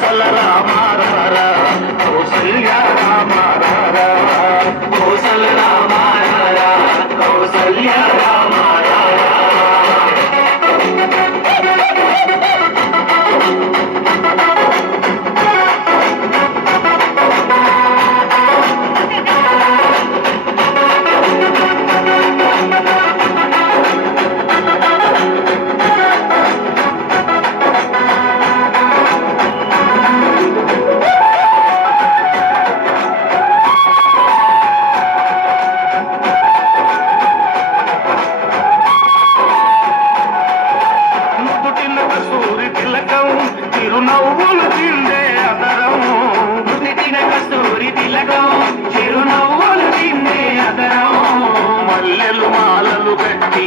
కోసల రామారా కౌసల్య రామారా కోసల రామారా కౌసల్య రామారా చిరునవ్వులు తిండే అదరం పుట్టిన కస్తూరి తిలకం చిరునవ్వులు తిండే అదరం మల్లెలు మాలలు కట్టి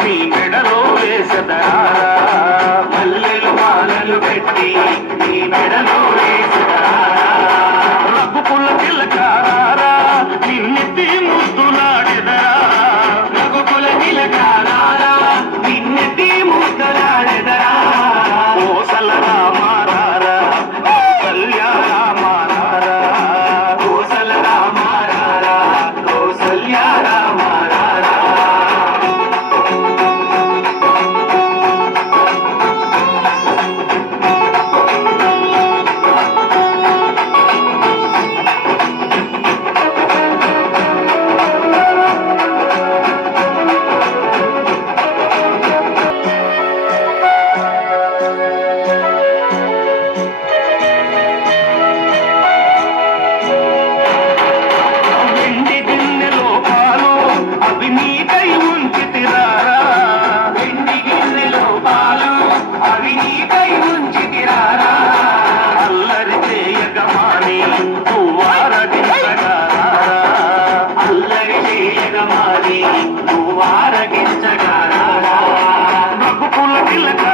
నీ మెడలో వేసదరా మల్లెలు మాలలు కట్టి నీ మెడలో వేసదరా రఘుకుల తిలకారా నిన్నెత్తి ముద్దులాడెదరా రఘుకుల తిలకారా నిన్నెత్తి ముద్దులాడెదరా కోసల రామారా కౌసల్య రామారా కోసల రామారా కౌసల్య రామారా అల్లరి చేయగమాని నువ్వారగించగారా రఘుకుల తిలక